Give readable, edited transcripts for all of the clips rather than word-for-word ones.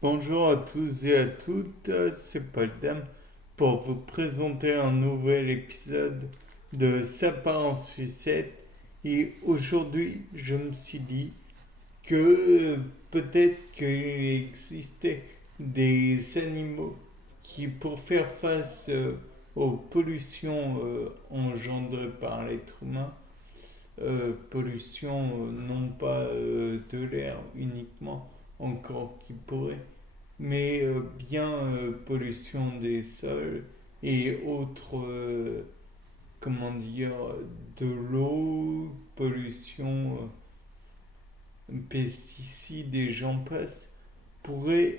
Bonjour à tous et à toutes, c'est Paul Dam pour vous présenter un nouvel épisode de Sapin en sucette. Et aujourd'hui, je me suis dit que peut-être qu'il existait des animaux qui, pour faire face aux pollutions engendrées par l'être humain, pollution non pas de l'air uniquement, encore qui pourrait, mais bien pollution des sols et autres, comment dire, de l'eau, pollution, pesticides et j'en passe, pourraient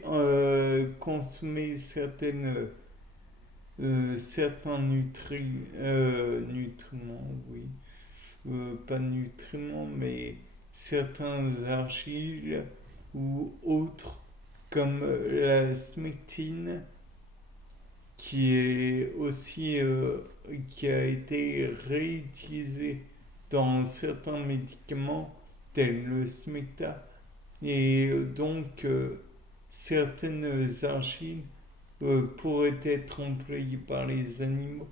consommer certains nutriments, oui, pas nutriments, mais certains argiles ou autres comme la smectine qui est aussi qui a été réutilisée dans certains médicaments tels le smecta et certaines argiles pourraient être employées par les animaux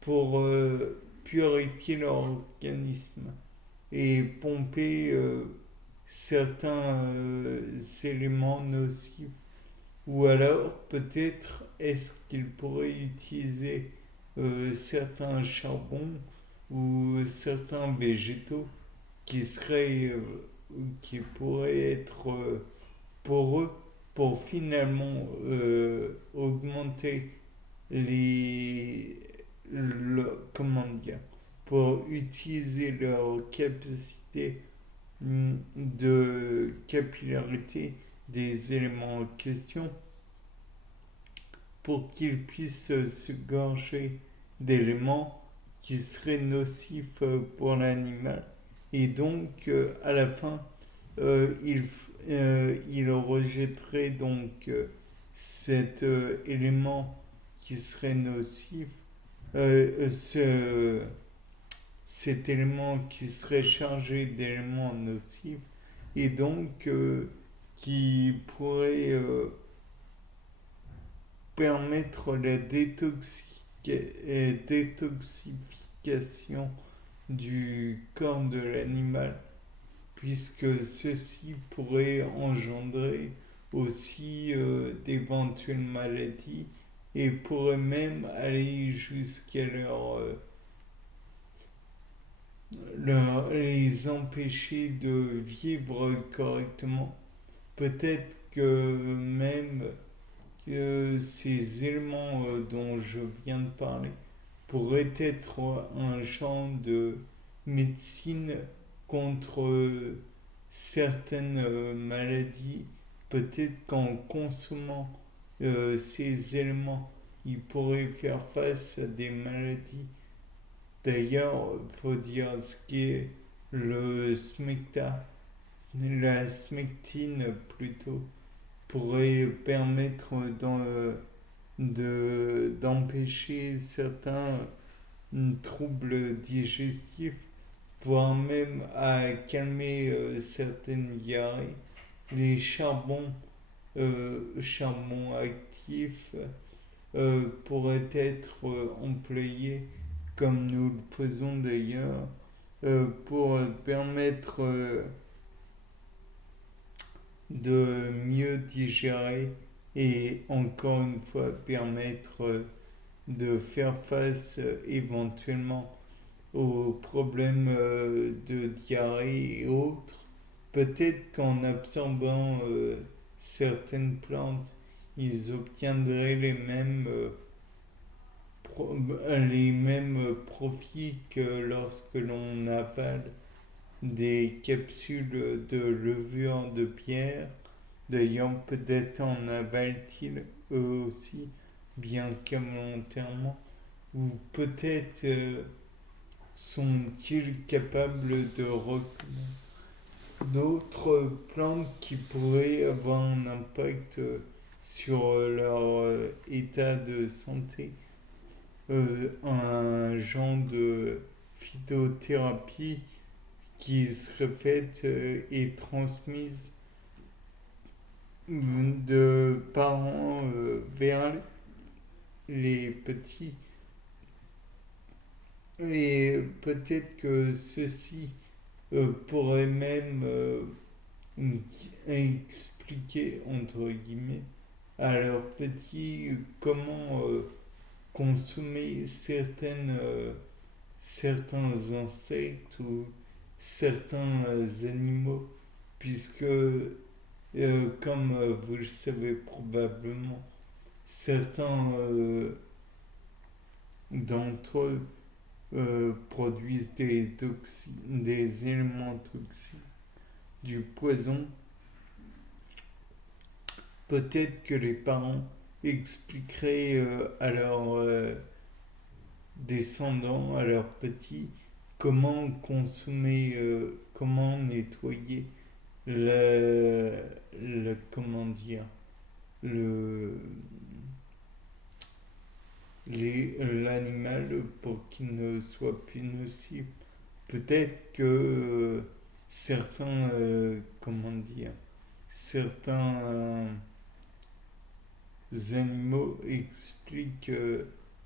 pour purifier leur organisme et pomper certains éléments nocifs. Ou alors, peut-être, est-ce qu'il pourrait utiliser certains charbons ou certains végétaux qui seraient, qui pourraient être poreux pour finalement augmenter les, comment dire, pour utiliser leur capacité de capillarité des éléments en question pour qu'ils puissent se gorger d'éléments qui seraient nocifs pour l'animal. Et donc, à la fin, il rejetterait donc cet élément qui serait nocif, cet élément qui serait chargé d'éléments nocifs, et donc qui pourrait permettre la détoxification du corps de l'animal, puisque ceci pourrait engendrer aussi d'éventuelles maladies et pourrait même aller jusqu'à les empêcher de vivre correctement. Peut-être que même ces éléments dont je viens de parler pourraient être un genre de médecine contre certaines maladies. Peut-être qu'en consommant ces éléments, ils pourraient faire face à des maladies. D'ailleurs, il faut dire ce qui est le smecta, la smectine plutôt, pourrait permettre d'empêcher certains troubles digestifs, voire même à calmer certaines diarrhées. Les charbons actifs pourraient être employés, comme nous le faisons d'ailleurs, pour permettre de mieux digérer et encore une fois permettre de faire face éventuellement aux problèmes de diarrhée et autres. Peut-être qu'en absorbant certaines plantes, ils obtiendraient les mêmes profits que lorsque l'on avale des capsules de levure de pierre. D'ailleurs, peut-être en avalent-ils eux aussi, bien qu'involontairement, ou peut-être sont-ils capables de reconnaître d'autres plantes qui pourraient avoir un impact sur leur état de santé. Un genre de phytothérapie qui serait faite et transmise de parents vers les petits. Et peut-être que ceci pourrait même expliquer, entre guillemets, à leurs petits comment consommer certains insectes ou certains animaux, puisque, comme vous le savez probablement, certains d'entre eux produisent des éléments toxiques, du poison. Peut-être que les parents expliqueraient à leurs descendants, à leurs petits, comment consommer, comment nettoyer le, comment dire, le, l'animal pour qu'il ne soit plus nocif. Peut-être que certains, comment dire, certains animaux expliquent,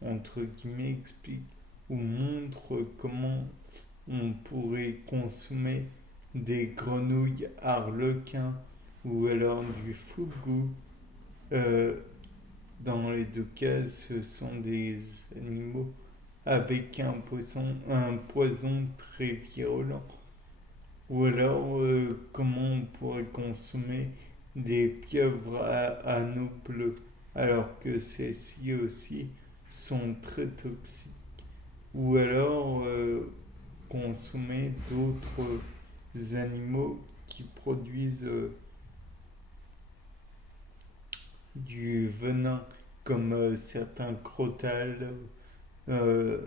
entre guillemets, expliquent ou montrent comment on pourrait consommer des grenouilles harlequins ou alors du fougou. Euh, dans les deux cas, ce sont des animaux avec un poison très virulent. Ou alors, comment on pourrait consommer des pieuvres à anneaux bleus, alors que celles-ci aussi sont très toxiques. Ou alors, consommer d'autres animaux qui produisent du venin, comme certains crotales euh,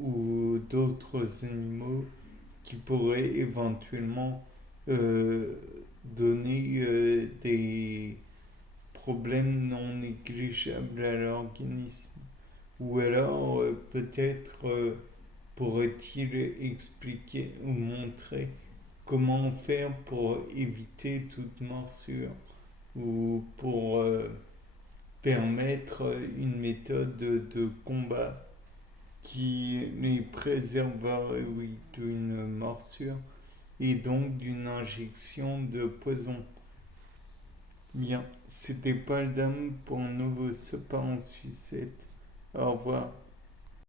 ou d'autres animaux qui pourraient éventuellement euh, donner des problèmes non négligeables à l'organisme. Ou alors peut-être pourrait-il expliquer ou montrer comment faire pour éviter toute morsure ou pour permettre une méthode de combat qui les préserverait, oui, d'une morsure et donc d'une injection de poison. Bien, c'était pas le dame pour un nouveau Sepa en sucette. Au revoir.